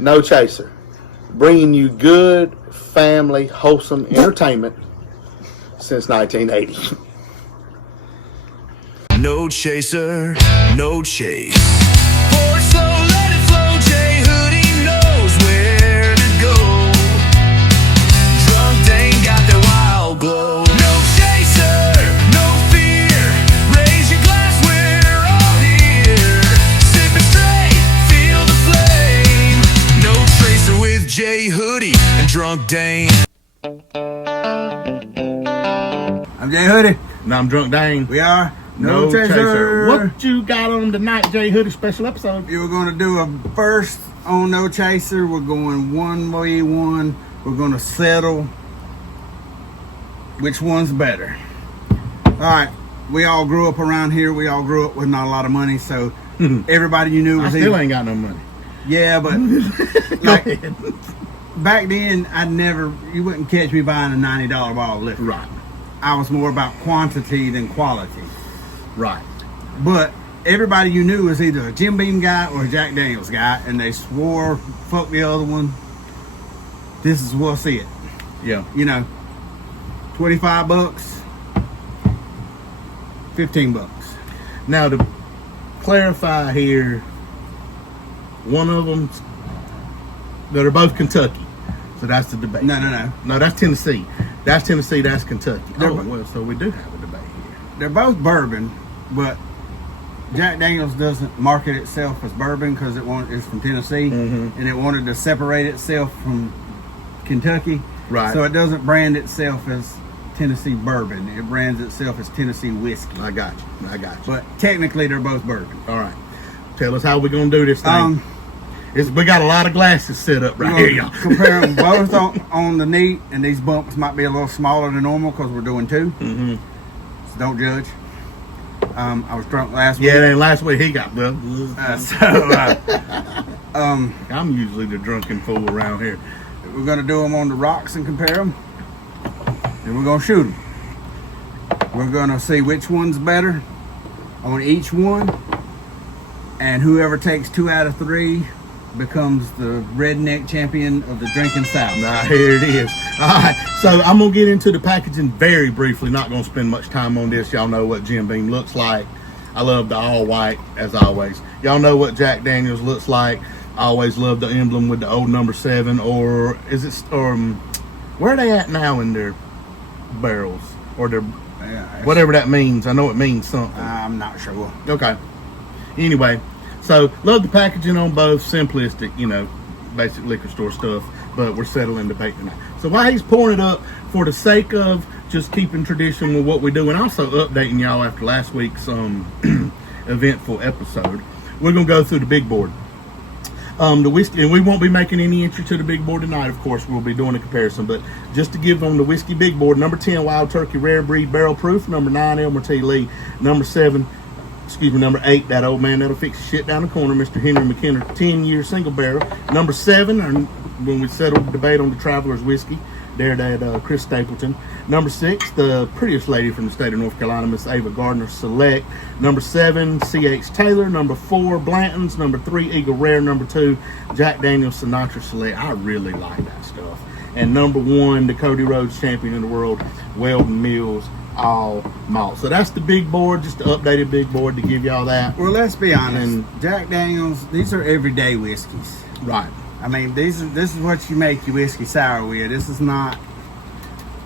No Chaser, bringing you good, family, wholesome entertainment since 1980. No chaser, no chase. Pour it slow, let it flow. Jay Hoodie knows where to go. Drunk Dane got that wild glow. No chaser, no fear. Raise your glass, we're all here. Sipping straight, feel the flame. No tracer with Jay Hoodie and Drunk Dane. I'm Jay Hoodie. And I'm Drunk Dane. We are No Chaser. What you got on tonight, Jay Hoodie special episode? You were going to do a first on No Chaser. We're going 1v1. We're going to settle which one's better. All right. We all grew up around here. We all grew up with not a lot of money, so everybody you knew was I still ain't got no money. Yeah, but like back then, you wouldn't catch me buying a $90 bottle of liquor. Right. I was more about quantity than quality. Right. But everybody you knew was either a Jim Beam guy or a Jack Daniels guy, and they swore, fuck the other one. This is what's it. Yeah. You know, $25, $15. Now to clarify here, one of them that are both Kentucky, so that's the debate. No, that's Tennessee. That's Tennessee. That's Kentucky. Well, so we do have a debate here. They're both bourbon, but Jack Daniels doesn't market itself as bourbon because it's from Tennessee, and it wanted to separate itself from Kentucky. Right. So it doesn't brand itself as Tennessee bourbon. It brands itself as Tennessee whiskey. I got you. But technically, they're both bourbon. All right. Tell us how we're going to do this thing. We got a lot of glasses set up right here, y'all. Compare them both on the neat, and these bumps might be a little smaller than normal because we're doing two. Mm-hmm. So don't judge. I was drunk last week. Yeah, then last week he got bugged. I'm usually the drunken fool around here. We're going to do them on the rocks and compare them. And we're going to shoot them. We're going to see which one's better on each one. And whoever takes 2 out of 3 becomes the redneck champion of the drinking South. Nah, here it is. All right, so I'm going to get into the packaging very briefly. Not going to spend much time on this. Y'all know what Jim Beam looks like. I love the all white, as always. Y'all know what Jack Daniels looks like. I always love the emblem with the old number 7, or is it, where are they at now in their barrels? Or their, whatever that means. I know it means something. I'm not sure. Okay. Anyway, so love the packaging on both. Simplistic, basic liquor store stuff, but we're settling debate tonight. So while he's pouring it up, for the sake of just keeping tradition with what we do, and also updating y'all after last week's eventful episode, we're going to go through the big board. The whiskey, and we won't be making any entry to the big board tonight, of course. We'll be doing a comparison, but just to give on the whiskey big board: number 10, Wild Turkey Rare Breed Barrel Proof; number 9, Elmer T. Lee; number 8, that old man that'll fix shit down the corner, Mr. Henry McKenna, 10-year single barrel; number 7, and when we settled the debate on the Traveler's whiskey, there that Chris Stapleton; number 6, the prettiest lady from the state of North Carolina, Miss Ava Gardner Select; number 7, C.H. Taylor; number 4, Blanton's; number 3, Eagle Rare; number 2, Jack Daniels Sinatra Select. I really like that stuff. And number 1, the Cody Rhodes champion in the world, Weldon Mills all malt. So that's the big board, just the updated big board to give y'all that. Well, let's be honest. Jack Daniels, these are everyday whiskeys. Right. I mean, this is what you make your whiskey sour with. This is not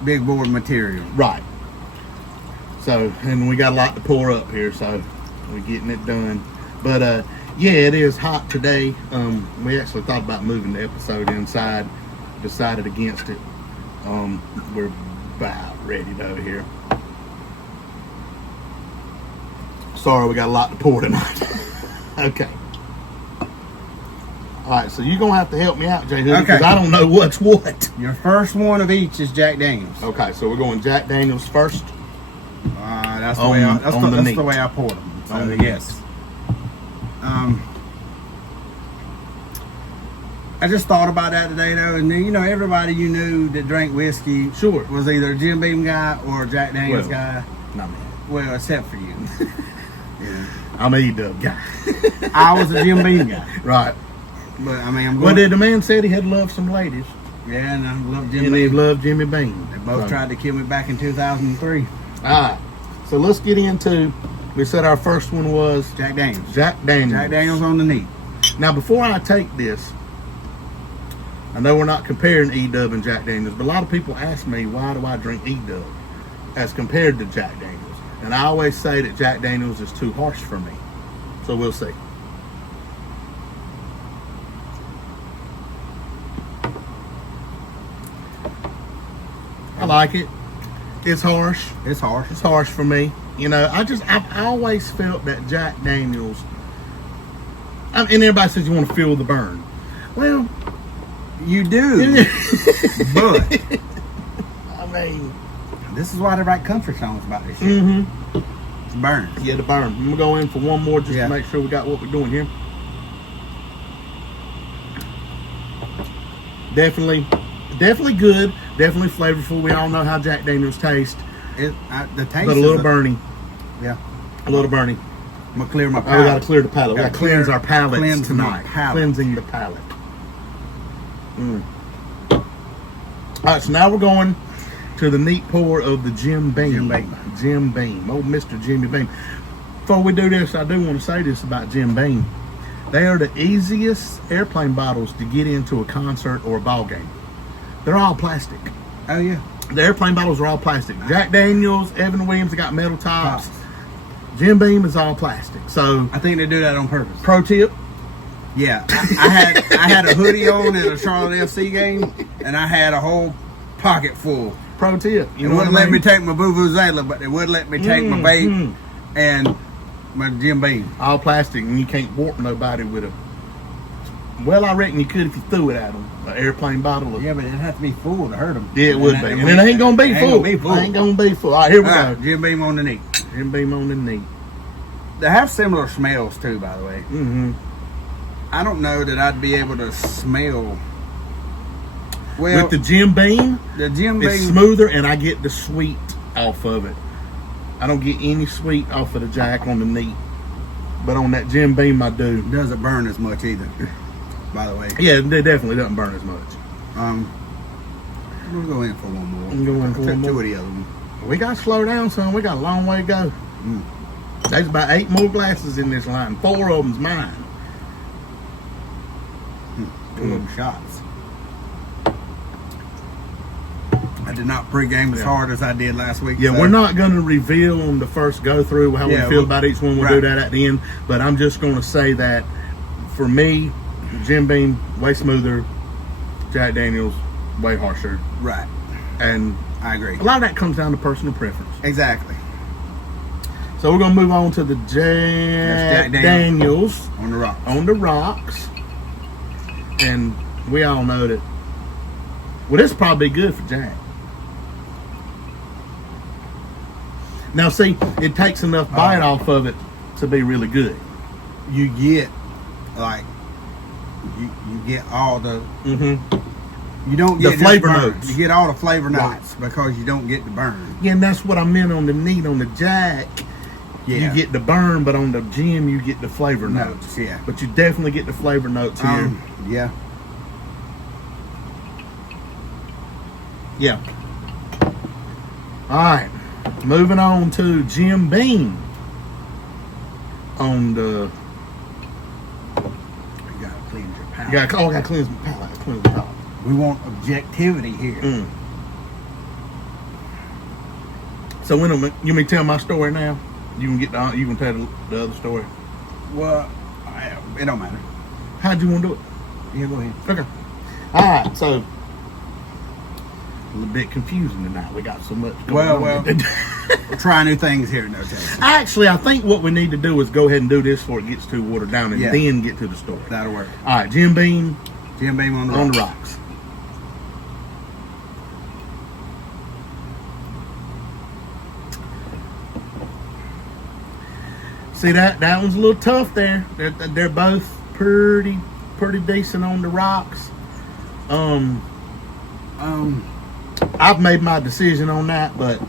big board material. Right. So, and we got a lot to pour up here, so we're getting it done. But yeah, it is hot today. We actually thought about moving the episode inside, decided against it. We're about ready though here. Sorry, we got a lot to pour tonight. Okay. All right, so you're going to have to help me out, Jay Hoodie, because I don't know what's what. Your first one of each is Jack Daniels. Okay, so we're going Jack Daniels first. That's the way I poured them. So, yes. I just thought about that today, though, and everybody you knew that drank whiskey was either a Jim Beam guy or a Jack Daniels guy. Not me. Well, except for you. I'm a E-Dub guy. I was a Jim Beam guy. Right. But I mean, I'm Well, going. the man said he had loved some ladies, Yeah, and I love Jim and he Beam. loved Jimmy Beam. They both So, tried to kill me back in 2003. All right, so let's get into. We said our first one was Jack Daniels. Jack Daniels. Jack Daniels on the neat. Now, before I take this, I know we're not comparing E-Dub and Jack Daniels, but a lot of people ask me, why do I drink E-Dub as compared to Jack Daniels? And I always say that Jack Daniels is too harsh for me. So we'll see. I like it. It's harsh. It's harsh. It's harsh for me. You know, I've always felt that Jack Daniels, and everybody says you want to feel the burn. Well, You do. But I mean, this is why they write country songs about this shit. mm-hmm. It's burn. Yeah, the burn. I'm gonna go in for one more just Yeah. to make sure we got what we're doing here. Definitely good. Definitely flavorful. We all know how Jack Daniels tastes, The taste but a little is burny. Yeah. A little burny. I'm going to clear my Oh, we palate. gotta clear the palate. We Gotta gotta cleanse clear- our palates cleanse my tonight. palate. Cleansing the palate. All right, so now we're going to the neat pour of the Jim Beam. Jim Beam. Jim Beam. Old Mr. Jimmy Beam. Before we do this, I do want to say this about Jim Beam. They are the easiest airplane bottles to get into a concert or a ball game. They're all plastic. Oh, yeah. The airplane bottles are all plastic. Jack Daniels, Evan Williams, they got metal tops. Jim Beam is all plastic. So, I think they do that on purpose. pro tip, Yeah. I had a hoodie on at a Charlotte FC game, and I had a whole pocket full. pro tip. You It know what I wouldn't let me mean? take my Vuvuzela, but they would let me take my bait Mhm. and my Jim Beam. All plastic, and you can't warp nobody with a. Well, I reckon you could if you threw it at them. An airplane bottle of. Yeah, but it'd have to be full to hurt them. Yeah, it would be. And it ain't gonna be full. Ain't gonna be full. All right, here we All go. right, Jim Beam on the knee. Jim Beam on the knee. They have similar smells too, by the way. Mm-hmm. I don't know that I'd be able to smell. Well, With the Jim Beam, the Jim it's Beam, smoother, and I get the sweet off of it. I don't get any sweet off of the Jack on the knee, but on that Jim Beam, I do. doesn't burn as much either. By the way, Yeah, it definitely doesn't burn as much. we'll go in for one more. I'm going for I took one more. two of the other ones. We got to slow down, son. We got a long way to go. There's about 8 more glasses in this line. 4 of them's mine. Two of them shots. I did not pregame as Yeah. hard as I did last week. Yeah, so- we're not going to reveal on the first go through how Yeah, we feel well, about each one. We'll right. do that at the end. But I'm just going to say that for me, Jim Beam way smoother, Jack Daniels way harsher, right. and I agree. a lot of that comes down to personal preference. Exactly. So we're going to move on to the Jack Jack Daniels On the rock. on the rocks, and we all know that. Well, this is probably good for Jack. Now, see, it takes enough bite off of it to be really good. You get like you get all the Mm-hmm. you don't The get flavor just burn. notes. You get all the flavor Right. notes because you don't get the burn. Yeah, and that's what I meant on the neat. On the Jack, Yeah. you get the burn, but on the Jim, you get the flavor notes. Notes, yeah. But you definitely get the flavor notes here. Yeah. Yeah. All right. Moving on to Jim Beam on the. You gotta cleanse your palate. I got to cleanse my palate. Cleanse my palate. We want objectivity here. Mm. So when you may tell my story now, you can get you can tell the other story. Well, it don't matter. How'd you want to do it? Yeah, go ahead. Okay. All right. So a little bit confusing tonight. We got so much going on. Well. We'll try new things here, no chase. Actually, I think what we need to do is go ahead and do this before it gets too watered down, and Yeah. then get to the story. That'll work. All right, Jim Beam Jim Beam on the on rock. the rocks. See that one's a little tough there. They're both pretty decent on the rocks. I've made my decision on that, but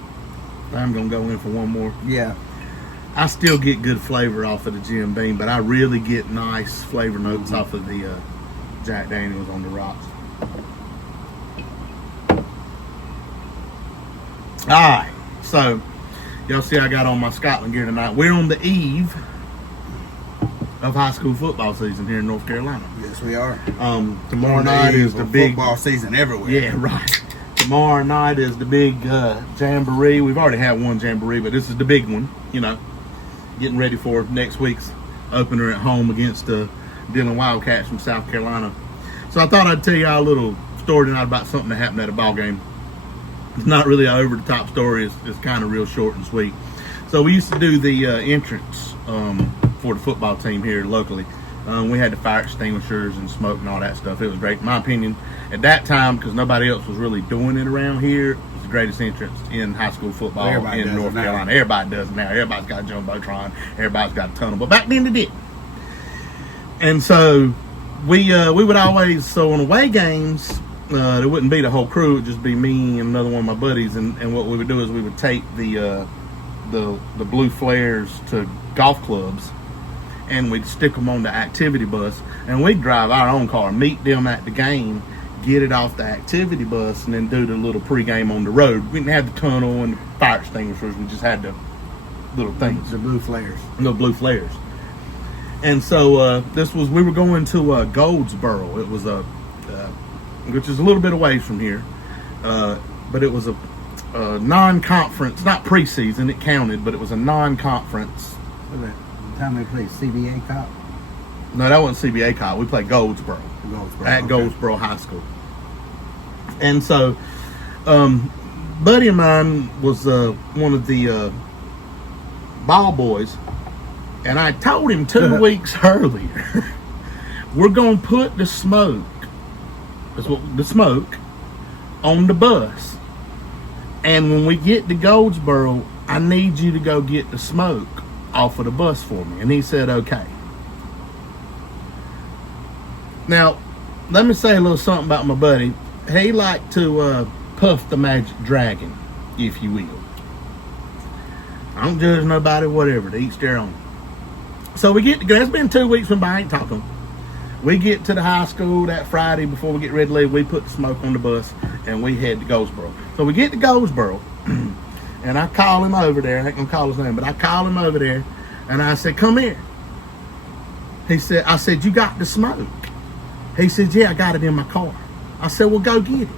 I'm gonna go in for one more. Yeah. I still get good flavor off of the Jim Beam, but I really get nice flavor notes off of the Jack Daniels on the rocks. Alright, so y'all see I got on my Scotland gear tonight. We're on the eve of high school football season here in North Carolina. Yes, we are. Tomorrow night is the big football season everywhere. Yeah, right. Tomorrow night is the big jamboree. We've already had one jamboree, but this is the big one. You know, getting ready for next week's opener at home against the Dillon Wildcats from South Carolina. So I thought I'd tell y'all a little story tonight about something that happened at a ball game. It's not really an over-the-top story. It's kind of real short and sweet. So we used to do the entrance for the football team here locally. We had the fire extinguishers and smoke and all that stuff. It was great. In my opinion, at that time, because nobody else was really doing it around here, it was the greatest entrance in high school football in North Carolina. Everybody does it now. Everybody's got a Jumbotron. Everybody's got a tunnel. But back then they didn't. And so we would always, so on away games, there wouldn't be the whole crew. It would just be me and another one of my buddies. And what we would do is we would take the blue flares to golf clubs, and we'd stick them on the activity bus, and we'd drive our own car, meet them at the game, get it off the activity bus, and then do the little pregame on the road. We didn't have the tunnel and the fire extinguishers. We just had the little things, The blue flares. little blue flares. And so we were going to Goldsboro. It was which is a little bit away from here, but it was a non-conference, not preseason. It counted, but it was a non-conference. Time we played CBA Cup. No, that wasn't CBA Cop. We played Goldsboro at Okay. Goldsboro High School. And so, buddy of mine was one of the ball boys, and I told him 2 weeks earlier, we're gonna put the smoke on the bus, and when we get to Goldsboro, I need you to go get the smoke off of the bus for me. And he said, okay. Now, let me say a little something about my buddy. He liked to puff the magic dragon, if you will. I don't judge nobody, whatever. To each their own. So we get to, it's been 2 weeks when I ain't talking. We get to the high school that Friday before we get ready to leave. We put the smoke on the bus and we head to Goldsboro. So we get to Goldsboro and I call him over there. I ain't gonna call his name, but I call him over there and I said, come here. I said, you got the smoke? He said, yeah, I got it in my car. I said, well, go get it.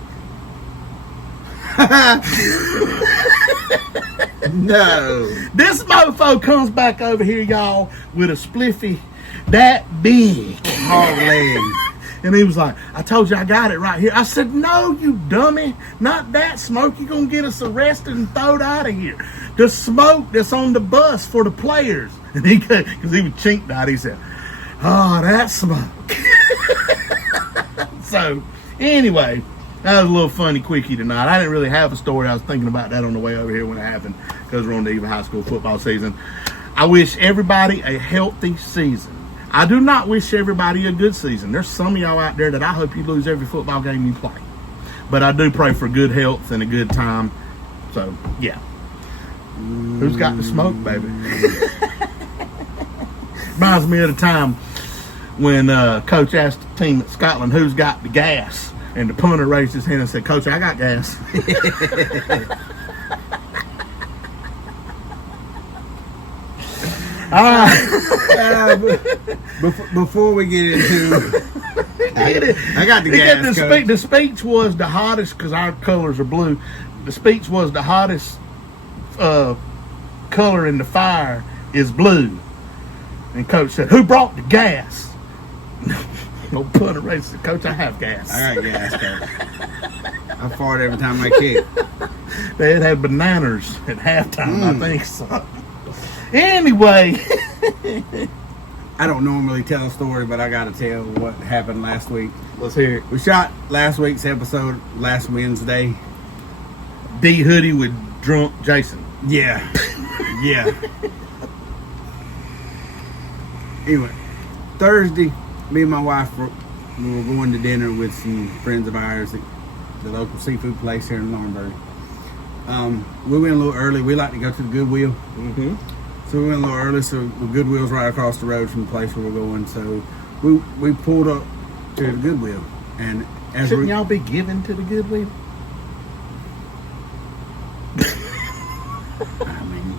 No. This mofo comes back over here, y'all, with a spliffy that big. Hog leg. And he was like, I told you I got it right here. I said, no, you dummy. Not that smoke. You're going to get us arrested and thrown out of here. The smoke that's on the bus for the players. And he, because he was chinked out, he said, oh, that smoke. So, anyway, that was a little funny quickie tonight. I didn't really have a story. I was thinking about that on the way over here when it happened, because we're on the eve of high school football season. I wish everybody a healthy season. I do not wish everybody a good season. There's some of y'all out there that I hope you lose every football game you play. But I do pray for good health and a good time. So, yeah. Who's got the smoke, baby? Reminds me of the time when Coach asked the team at Scotland, who's got the gas? And the punter raised his hand and said, Coach, I got gas. All right. Before we get into, I got the gas. The speech was the hottest, because our colors are blue. The speech was the hottest color in the fire is blue. And Coach said, who brought the gas? No punter raised said, Coach, I have gas. I got gas, Coach. I fart every time I kick. They had bananas at halftime, I think so. Anyway. I don't normally tell a story, but I got to tell what happened last week. Let's hear it. We shot last week's episode last Wednesday. D Hoodie with drunk Jason. Yeah. Yeah. Anyway, Thursday, me and my wife were going to dinner with some friends of ours at the local seafood place here in Laurinburg. We went a little early. We like to go to the Goodwill. Mm-hmm. So we went a little early. So the Goodwill's right across the road from the place where we're going. So we pulled up to the Goodwill, and as Shouldn't we, y'all be giving to the Goodwill? I mean,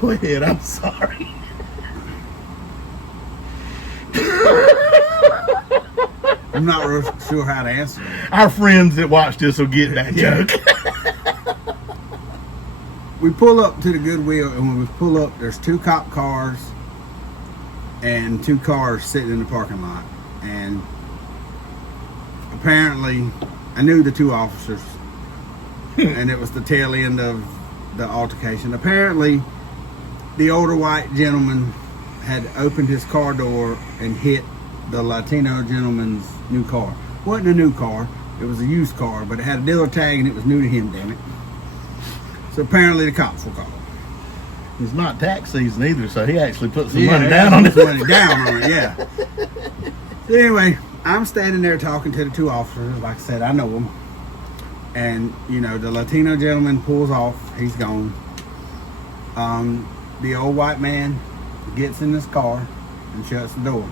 Go ahead. I'm sorry. I'm not real sure how to answer that. Our friends that watch this will get that joke. We pull up to the Goodwill, and when we pull up, there's 2 cop cars and 2 cars sitting in the parking lot. And apparently, I knew the 2 officers, and it was the tail end of the altercation. Apparently, the older white gentleman had opened his car door and hit the Latino gentleman's new car. It wasn't a new car, it was a used car, but it had a dealer tag and it was new to him, damn it. So apparently the cops were called. It's not tax season either, so he actually put some Yeah, money he down on it. put money down on it, yeah. So anyway, I'm standing there talking to the 2 officers. Like I said, I know them. And, you know, the Latino gentleman pulls off. He's gone. The old white man gets in his car and shuts the door.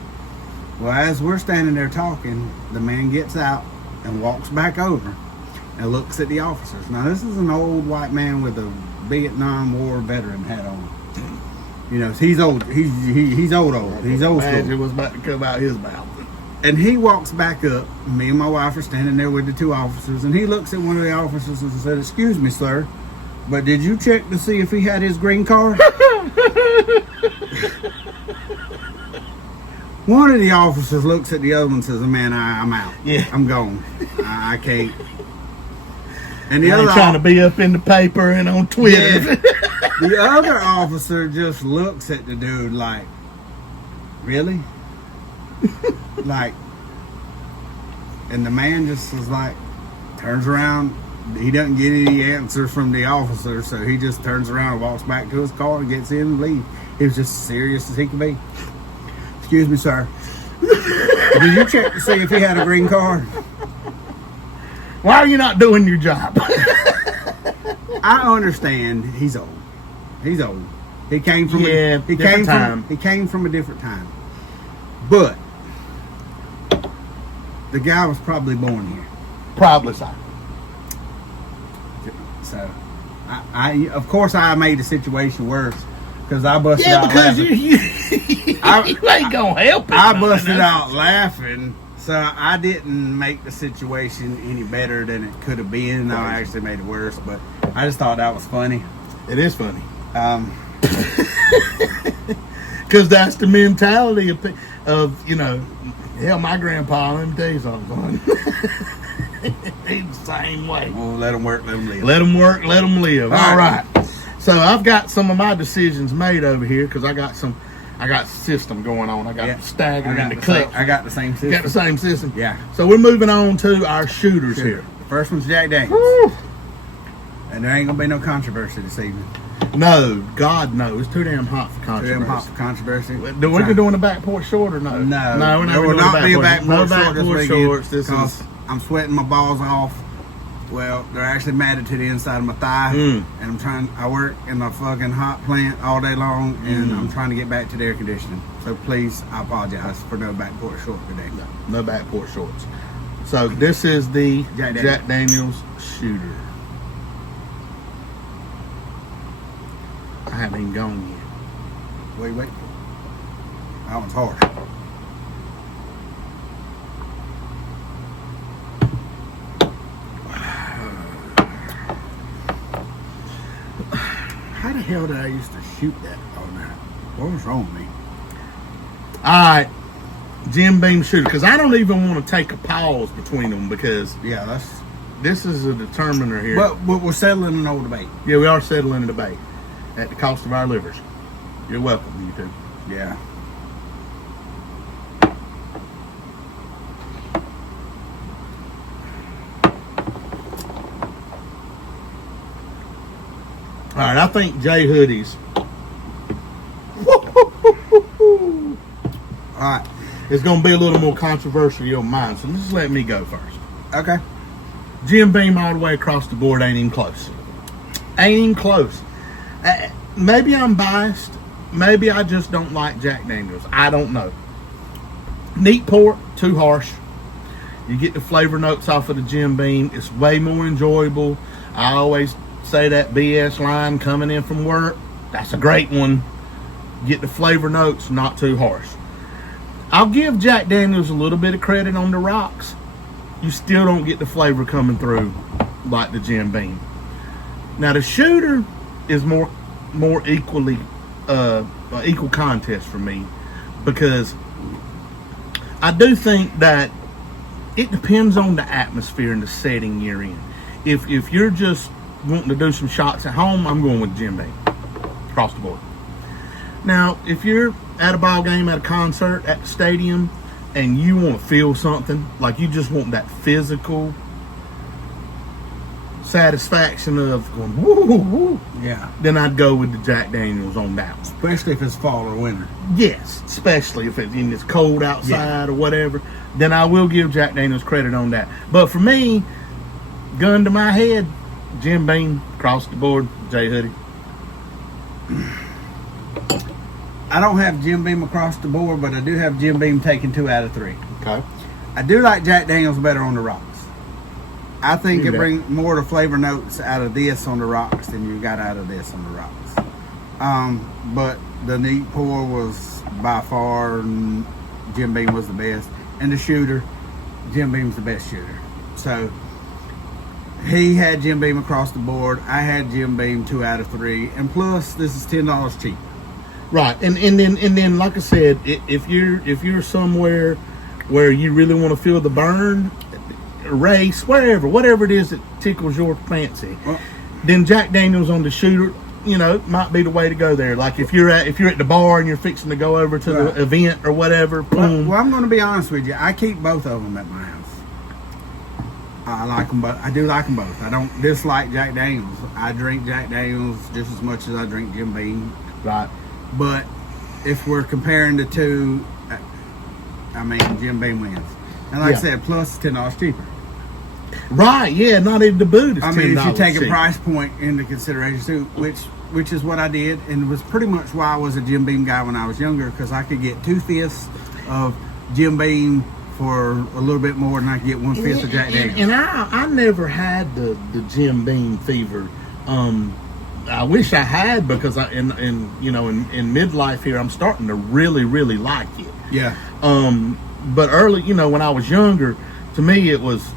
Well, as we're standing there talking, the man gets out and walks back over and looks at the officers. Now, this is an old white man with a Vietnam War veteran hat on. You know, he's old. He's old. He's old Imagine school. what's about to come out his mouth. And he walks back up. Me and my wife are standing there with the 2 officers, and he looks at one of the officers and said, "Excuse me, sir, but did you check to see if he had his green card?" One of the officers looks at the other one and says, "Man, I'm out. Yeah. I'm gone. I can't." And the They other trying to be up in the paper and on Twitter. Yeah. The other officer just looks at the dude like, "Really?" Like, and the man just was like, turns around. He doesn't get any answer from the officer, so he just turns around and walks back to his car and gets in and leaves. He was just serious as he could be. "Excuse me, sir. Did you check to see if he had a green card?" Why are you not doing your job? I understand he's old. He's old. He came from Yeah, he different came time. from he came from a different time. But the guy was probably born here. Probably so. So I of course I made the situation worse because I busted Yeah, out because laughing. you ain't gonna help it. I man. busted out laughing, so I didn't make the situation any better than it could have been. I actually made it worse, but I just thought that was funny. It is funny. Because that's the mentality of you know, hell, my grandpa, let me tell you something, son. He's the same way. Well, let them work, let them live. Let them work, let them live. All All right. right. So I've got some of my decisions made over here because I got system going on. I got Yeah. staggered I in the got the same- cup. I got the same system. Got the same system. Yeah. So we're moving on to our shooters here. The first one's Jack Daniels. Woo. And there ain't gonna be no controversy this evening. No, God no, it's too damn hot for Too controversy. damn hot for controversy. We're doing a back porch short or no? No, no, we're not. there will doing not be a porch. back No porch back short this porch weekend shorts. This because is I'm sweating my balls off. Well, they're actually matted to the inside of my thigh, and I work in a fucking hot plant all day long, and I'm trying to get back to the air conditioning. So please, I apologize for no back porch short today. no back porch shorts. So this is the Jack Daniels. Jack Daniels shooter. I haven't even gone yet. Wait. That one's harsh. How the hell did I used to shoot that on that? What was wrong with me? All right, Jim Beam shooter, because I don't even want to take a pause between them because Yeah, that's. this is a determiner here. But we're settling an old debate. Yeah, we are settling a debate at the cost of our livers. You're welcome, you two. Yeah. All right, I think Jay Hoodie's All right. is going to be a little more controversial in mine, so just let me go first. Okay. Jim Beam all the way across the board ain't even close. Ain't even close. Maybe I'm biased. Maybe I just don't like Jack Daniels. I don't know. Neat pour, too harsh. You get the flavor notes off of the Jim Beam. It's way more enjoyable. I always say that BS line coming in from work. That's a great one. Get the flavor notes, not too harsh. I'll give Jack Daniels a little bit of credit on the rocks. You still don't get the flavor coming through like the Jim Beam. Now the shooter is more equally equal contest for me, because I do think that it depends on the atmosphere and the setting you're in. If you're just wanting to do some shots at home, I'm going with Jim Beam across the board. Now, if you're at a ball game, at a concert, at the stadium, and you want to feel something, like you just want that physical satisfaction of going woo woo woo, Yeah. then I'd go with the Jack Daniels on that one. Especially if it's fall or winter. Yes, especially if it's cold outside or whatever, then I will give Jack Daniels credit on that. But for me, gun to my head, Jim Beam across the board, J Hoodie. I don't have Jim Beam across the board, but I do have Jim Beam taking 2 out of 3. Okay. I do like Jack Daniels better on the rocks. I think Do it that. brings more of the flavor notes out of this on the rocks than you got out of this on the rocks. But the neat pour was by far, Jim Beam was the best. And the shooter, Jim Beam's the best shooter. So he had Jim Beam across the board. I had Jim Beam 2 out of 3. And plus, this is $10 cheap. Right, and then like I said, if you're somewhere where you really want to feel the burn, race, whatever it is that tickles your fancy, Well, then Jack Daniels on the shooter, might be the way to go there. Like if you're at the bar and you're fixing to go over to Right. the event or whatever, boom. Well, I'm going to be honest with you. I keep both of them at my house. I like them both. I do like them both. I don't dislike Jack Daniels. I drink Jack Daniels just as much as I drink Jim Beam. Right. But if we're comparing the two, I mean, Jim Beam wins. And like Yeah. I said, plus it's $10 cheaper. Right, yeah, not even the boot is I mean, if you $10 take a cheaper. price point into consideration too, which is what I did, and was pretty much why I was a Jim Beam guy when I was younger, because I could get 2/5 of Jim Beam for a little bit more than I could get 1/5 of Jack Daniels. And I never had the Jim Beam fever. I wish I had, because in midlife here, I'm starting to really, really like it. Yeah. But early, when I was younger, to me it was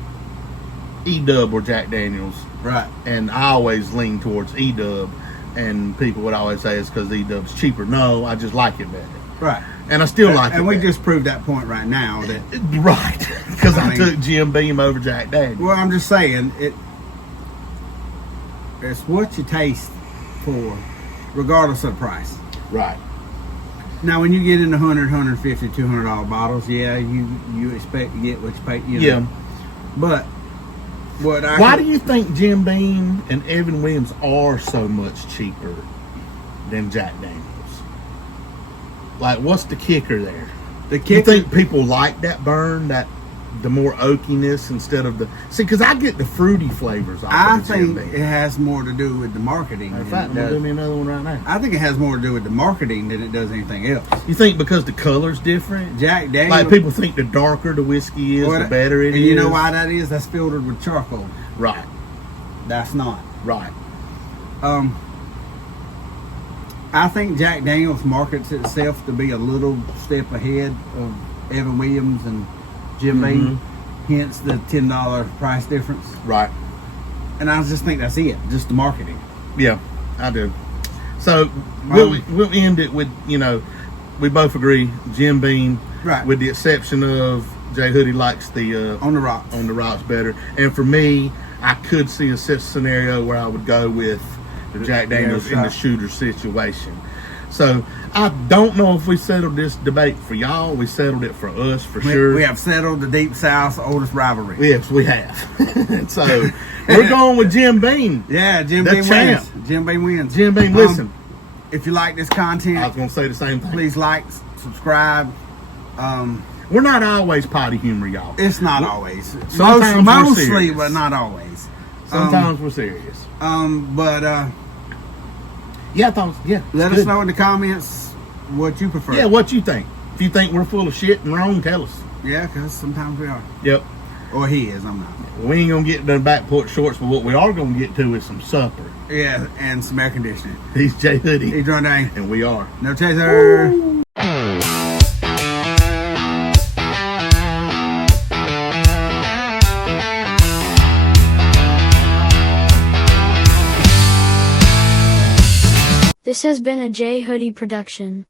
E-Dub or Jack Daniels, Right. and I always leaned towards E-Dub, and people would always say it's because E-Dub's cheaper. No, I just like it better, Right. and I still like it. And we better. just proved that point right now. That Right, because I mean- took Jim Beam over Jack Daniels. well, I'm just saying it's what you taste for, regardless of the price. Right. Now, when you get in the $100, $150, $200 bottles, yeah, you expect to get what you pay. Yeah. But what I Why do you think Jim Beam and Evan Williams are so much cheaper than Jack Daniels? Like, what's the kicker there? the You kick? think people like that burn, that the more oakiness instead of the... See, because I get the fruity flavors off I of the Jim think Beam. it has more to do with the marketing. In than fact, it I'm does- do me another one right now. I think it has more to do with the marketing than it does anything else. You think because the color's different? Jack Daniels. Like, people think the darker the whiskey is, the better it is. and you know why that is? That's filtered with charcoal. Right, That's not. right. I think Jack Daniels markets itself to be a little step ahead of Evan Williams and Jim Beam, hence the $10 price difference. Right. And I just think that's it, just the marketing. Yeah, I do. So we'll end it with, we both agree Jim Beam, Right. with the exception of Jay Hoodie likes the On the rocks. on the rocks better. And for me, I could see a scenario where I would go with the Jack Daniels in the shot. shooter situation. So I don't know if we settled this debate for y'all. We settled it for us for sure. We have settled the Deep South's oldest rivalry. Yes, we have. So we're going with Jim Beam. Yeah, Jim The Beam champ. wins. Jim Beam wins. Jim Beam, listen. If you like this I content, was going to say the same thing. please like, subscribe. We're not always potty humor, y'all. It's not always. Sometimes we're Mostly, serious. but not always. Sometimes we're serious. But Yeah, I thought. Yeah. let it's us good. know in the comments what you prefer. Yeah, what you think? If you think we're full of shit and wrong, tell us. Yeah, because sometimes we are. Yep. Or he is, I'm not. We ain't gonna get to the back porch shorts, but what we are gonna get to is some supper. Yeah, and some air conditioning. He's Jay Hoodie, He's John Dang. and we are. No chaser. This has been a J Hoodie production.